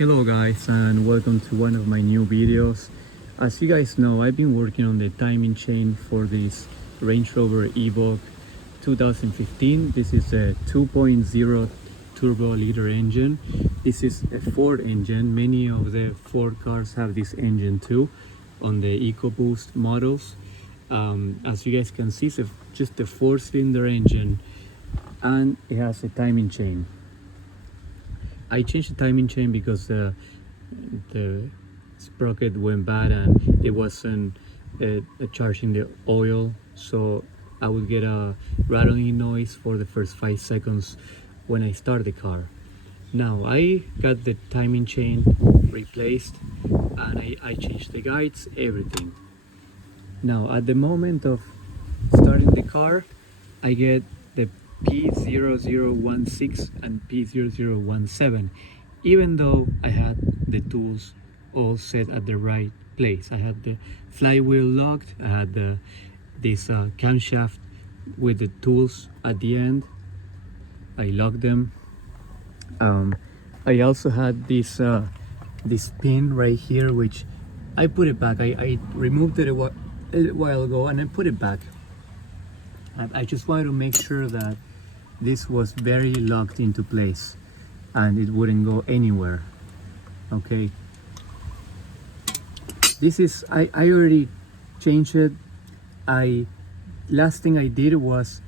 Hello guys, and welcome to one of my new videos. As you guys know, I've been working on the timing chain for this Range Rover Evoque 2015. This is a 2.0 turbo liter engine. This is a Ford engine. Many of the Ford cars have this engine too on the EcoBoost models. As you guys can see, it's just a 4-cylinder engine, and it has a timing chain. I changed the timing chain because the sprocket went bad and it wasn't charging the oil, so I would get a rattling noise for the first 5 seconds when I start the car. Now I got the timing chain replaced and I changed the guides, everything. Now at the moment of starting the car, I get the P0016 and P0017, even though I had the tools all set at the right place. I had the flywheel locked, I had this camshaft with the tools at the end. I locked them. I also had this pin right here, which I put it back. I removed it a while ago and I put it back. I just wanted to make sure that this was very locked into place and it wouldn't go anywhere. Okay, this is I already changed it. Last thing I did was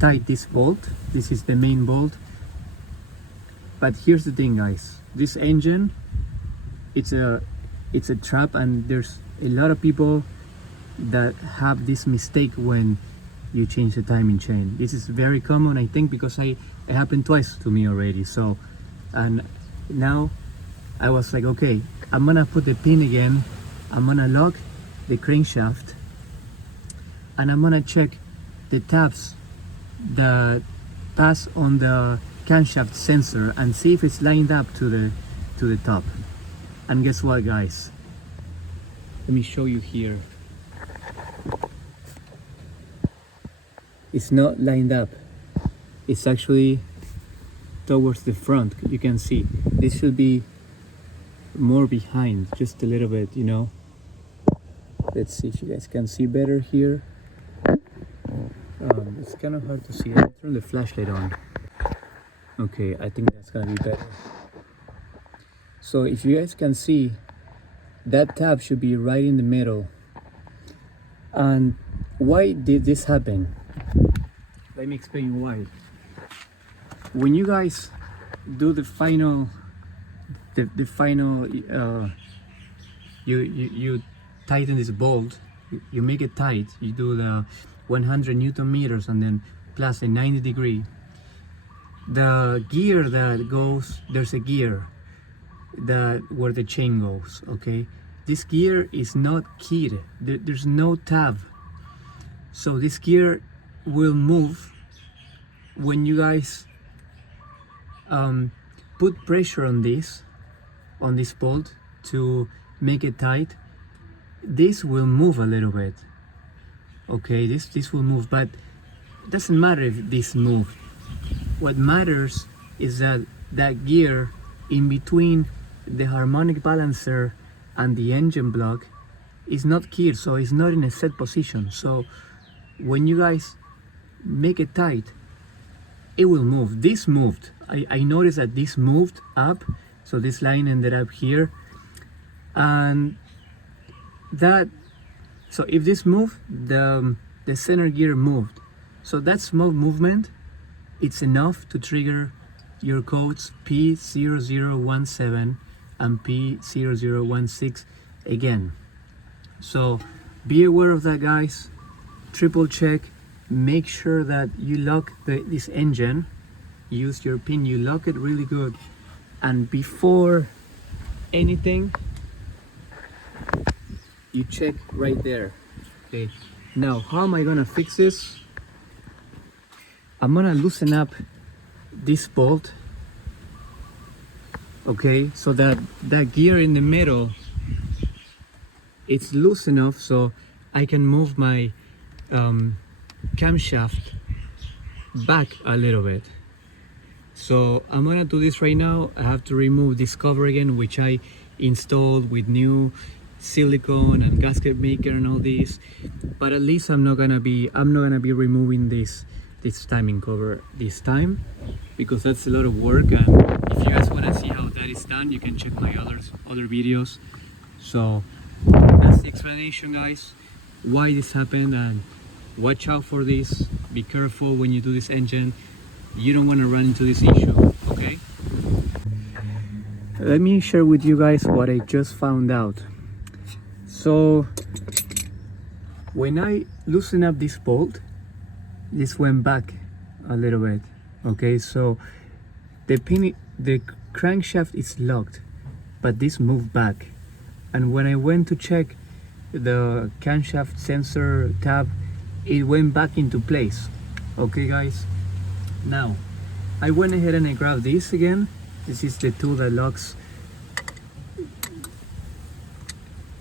tight this bolt. This is the main bolt. But here's the thing, guys, this engine, it's a trap, and there's a lot of people that have this mistake when you change the timing chain. This is very common, I think, because it happened twice to me already. So, and now I was like, okay, I'm gonna put the pin again, I'm gonna lock the crankshaft, and I'm gonna check the tabs that pass on the camshaft sensor and see if it's lined up to the top. And guess what, guys? Let me show you here. It's not lined up. It's actually towards the front. You can see this should be more behind, just a little bit, you know. Let's see if you guys can see better here. It's kind of hard to see. I'll turn the flashlight on. Okay, I think that's gonna be better. So if you guys can see, that tab should be right in the middle. And why did this happen? Let me explain why. When you guys do the final you tighten this bolt, you make it tight, you do the 100 Newton meters and then plus a 90 degree. The gear that goes, there's a gear where the chain goes, okay? This gear is not keyed, there's no tab. So this gear will move when you guys put pressure on this bolt to make it tight. This will move a little bit, okay? This will move, but it doesn't matter if this moves. What matters is that gear in between the harmonic balancer and the engine block is not keyed, so it's not in a set position. So when you guys make it tight, it will move. This moved. I noticed that this moved up, so this line ended up here, and so if this moved, the center gear moved. So that small movement, it's enough to trigger your codes P0017 and P0016 again. So be aware of that, guys. Triple check. Make sure that you lock this engine. Use your pin, you lock it really good. And before anything, you check right there. Okay. Now, how am I gonna fix this? I'm gonna loosen up this bolt, okay, so that gear in the middle, it's loose enough so I can move my camshaft back a little bit. So I'm gonna do this right now. I have to remove this cover again, which I installed with new silicone and gasket maker and all this. But at least I'm not gonna be removing this timing cover this time, because that's a lot of work. And if you guys want to see how that is done, you can check my other videos. So that's the explanation, guys, why this happened, and watch out for this. Be careful when you do this engine. You don't want to run into this issue, okay? Let me share with you guys what I just found out. So when I loosen up this bolt, this went back a little bit. Okay, so the crankshaft is locked, but this moved back. And when I went to check the camshaft sensor tab, it went back into place. Okay, guys. Now, I went ahead and I grabbed this again. This is the tool that locks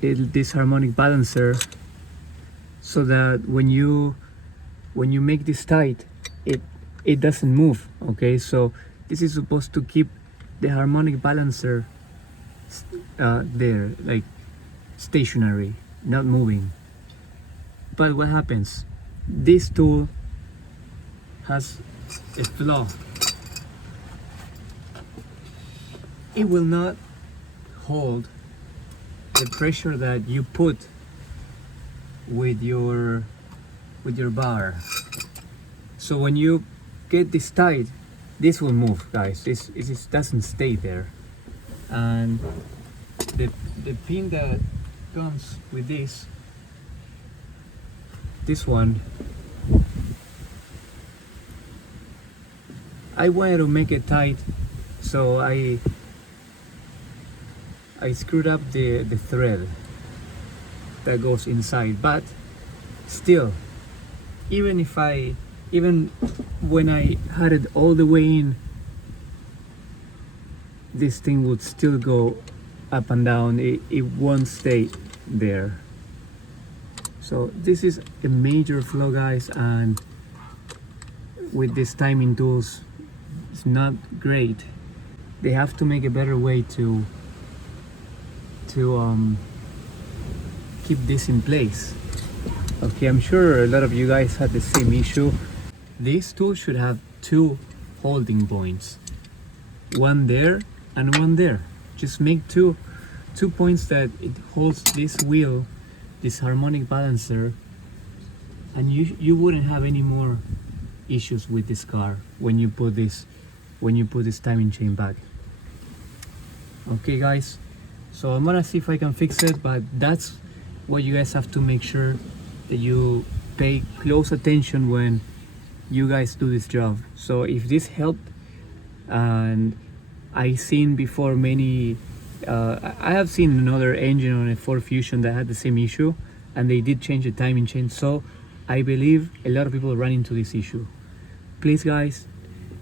this harmonic balancer, so that when you make this tight, it doesn't move. Okay, so this is supposed to keep the harmonic balancer there, like stationary, not moving. But what happens? This tool has a flaw. It will not hold the pressure that you put with your bar. So when you get this tight, this will move, guys. This doesn't stay there. And the pin that comes with this one, I wanted to make it tight, so I screwed up the thread that goes inside. But still, even when I had it all the way in, this thing would still go up and down. It won't stay there. So this is a major flaw, guys, and with these timing tools, it's not great. They have to make a better way to keep this in place. Okay, I'm sure a lot of you guys had the same issue. This tool should have two holding points, one there and one there. Just make two points that it holds this wheel, this harmonic balancer, and you wouldn't have any more issues with this car when you put this timing chain back. Okay, guys, so I'm gonna see if I can fix it, but that's what you guys have to make sure that you pay close attention when you guys do this job. So if this helped, and I seen before many I have seen another engine on a Ford Fusion that had the same issue, and they did change the timing chain. So I believe a lot of people run into this issue. Please, guys,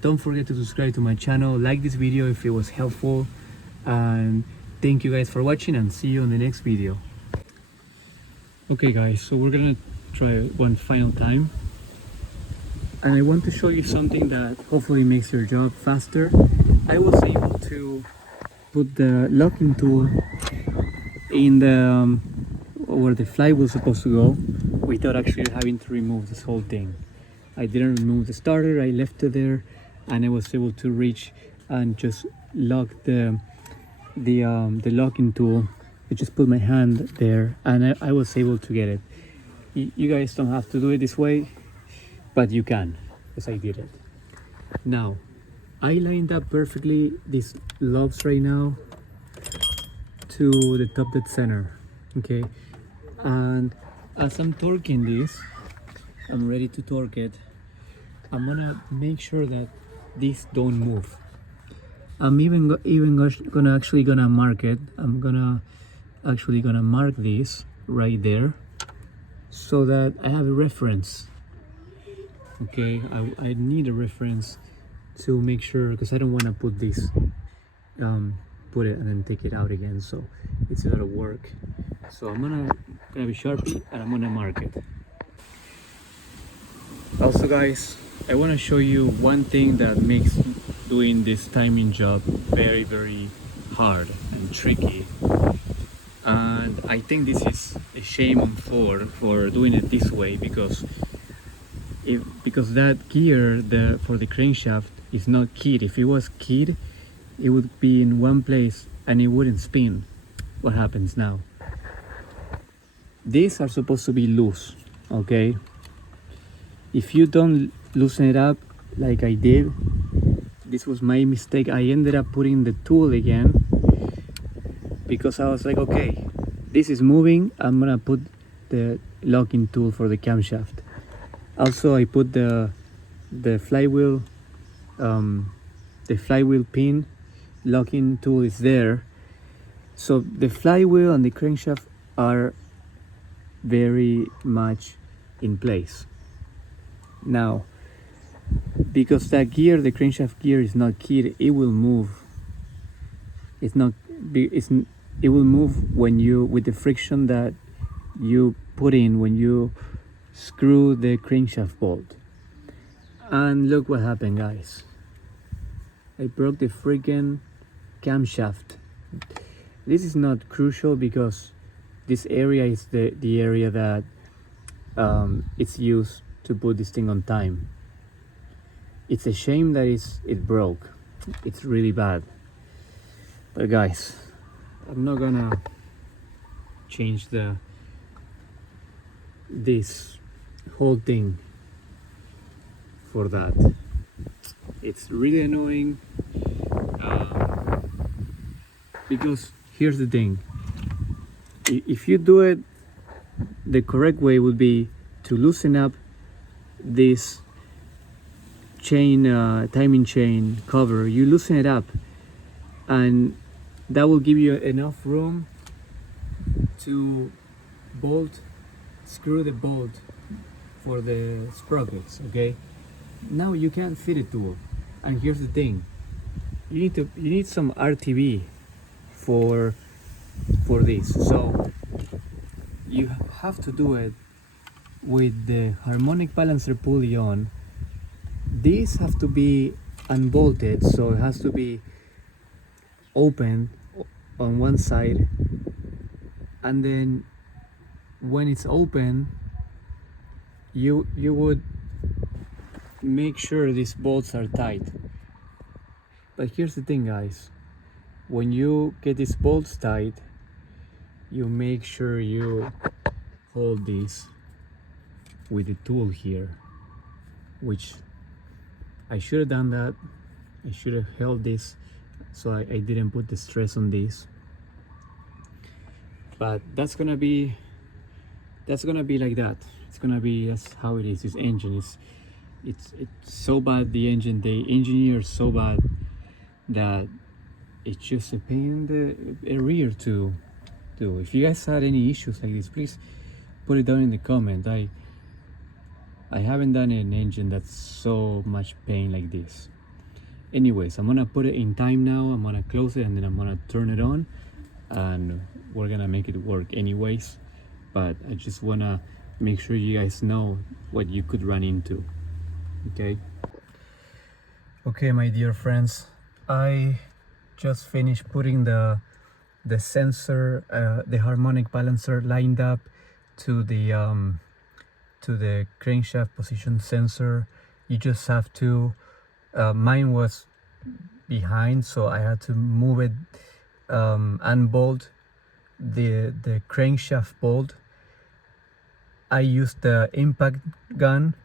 don't forget to subscribe to my channel, like this video if it was helpful, and thank you guys for watching, and see you on the next video. Okay, guys, so we're gonna try one final time, and I want to show you something that hopefully makes your job faster. I was able to put the locking tool in the where the flywheel is supposed to go, without actually having to remove this whole thing. I didn't remove the starter, I left it there, and I was able to reach and just lock the locking tool. I just put my hand there, and I was able to get it. You guys don't have to do it this way, but you can, because I did it. Now, I lined up perfectly these lobes right now to the top dead center, okay? And as I'm torquing this, I'm ready to torque it. I'm gonna make sure that these don't move. I'm even gonna mark it. I'm gonna mark this right there, so that I have a reference. Okay, I need a reference to make sure, because I don't want to put this put it and then take it out again, so it's a lot of work. So I'm gonna grab a Sharpie and I'm gonna mark it. Also, guys, I want to show you one thing that makes doing this timing job very hard and tricky, and I think this is a shame on Ford for doing it this way, because that gear for the crankshaft is not keyed. If it was keyed, it would be in one place and it wouldn't spin. What happens now? These are supposed to be loose, okay? If you don't loosen it up like I did, this was my mistake. I ended up putting the tool again because I was like, okay, this is moving, I'm gonna put the locking tool for the camshaft. Also, I put the flywheel pin locking tool is there. So the flywheel and the crankshaft are very much in place. Now, because that gear, the crankshaft gear, is not keyed, it will move. It will move when you, with the friction that you put in when you screw the crankshaft bolt. And look what happened, guys. I broke the freaking camshaft. This is not crucial because this area is the area that it's used to put this thing on time. It's a shame that it broke. It's really bad. But guys, I'm not gonna change this whole thing for that. It's really annoying, because here's the thing. If you do it, the correct way would be to loosen up this chain, timing chain cover. You loosen it up, and that will give you enough room to screw the bolt for the sprockets. Okay, now you can't fit a tool. And here's the thing, you need some RTV for this, so you have to do it with the harmonic balancer pulley on. These have to be unbolted, so it has to be open on one side, and then when it's open, you would make sure these bolts are tight. But here's the thing, guys, when you get these bolts tight, you make sure you hold this with the tool here, which I should have done that. I should have held this so I didn't put the stress on this. But that's gonna be like that. That's how it is. This engine is it's so bad. The engineer is so bad that it's just a pain in the rear to do. If you guys had any issues like this, please put it down in the comment. I haven't done an engine that's so much pain like this. Anyways, I'm gonna put it in time now. I'm gonna close it and then I'm gonna turn it on, and we're gonna make it work anyways. But I just wanna make sure you guys know what you could run into. Okay, my dear friends, I just finished putting the sensor, the harmonic balancer, lined up to the crankshaft position sensor. You just have to, mine was behind, so I had to move it, unbolt the crankshaft bolt. I used the impact gun.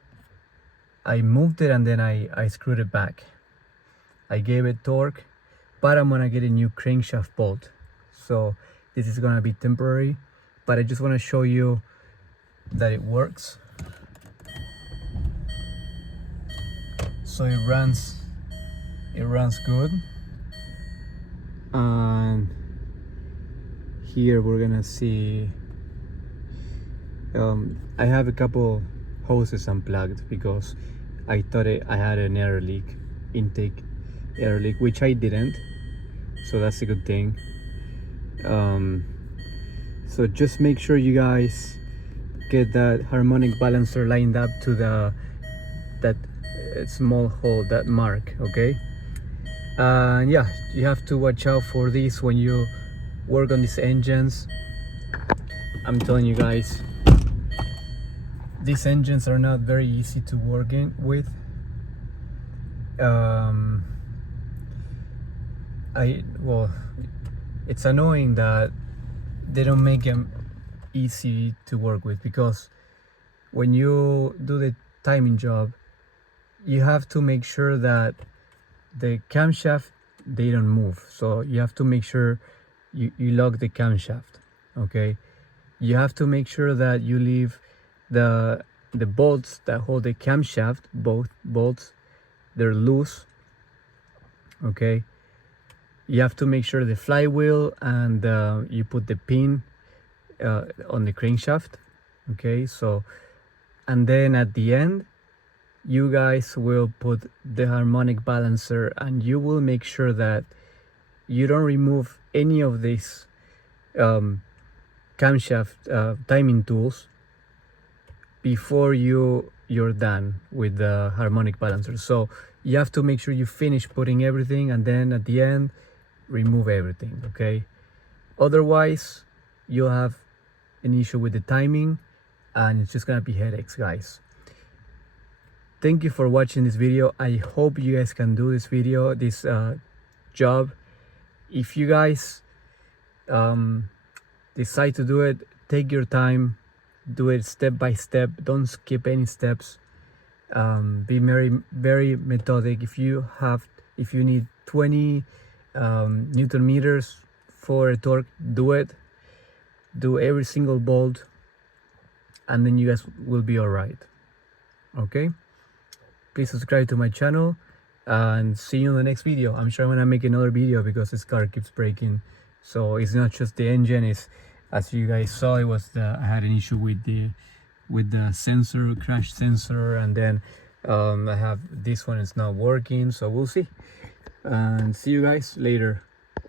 I moved it and then I screwed it back. I gave it torque, but I'm gonna get a new crankshaft bolt. So this is gonna be temporary, but I just wanna show you that it works. So it runs good. And here we're gonna see, I have a couple hoses unplugged because I thought I had an air leak, intake air leak, which I didn't, so that's a good thing. So just make sure you guys get that harmonic balancer lined up to that small hole, that mark, okay? And yeah, you have to watch out for this when you work on these engines. I'm telling you guys, these engines are not very easy to work with. Well, it's annoying that they don't make them easy to work with, because when you do the timing job, you have to make sure that the camshaft, they don't move. So you have to make sure you lock the camshaft. Okay, you have to make sure that you leave the bolts that hold the camshaft, both bolts, they're loose. Okay, you have to make sure the flywheel and you put the pin on the crankshaft. Okay, so, and then at the end you guys will put the harmonic balancer, and you will make sure that you don't remove any of these camshaft timing tools before you're done with the harmonic balancer. So you have to make sure you finish putting everything, and then at the end remove everything. Okay, otherwise you'll have an issue with the timing, and it's just gonna be headaches, guys. Thank you for watching this video. I hope you guys can do this job. If you guys decide to do it, take your time, do it step by step, don't skip any steps. Be very methodic. If you need 20 Newton meters for a torque, do it. Do every single bolt, and then you guys will be all right. Okay, please subscribe to my channel, and see you in the next video. I'm sure I'm gonna make another video because this car keeps breaking. So it's not just the engine, it's, as you guys saw, it was I had an issue with the sensor, crash sensor, and then I have this one is not working. So we'll see, and see you guys later.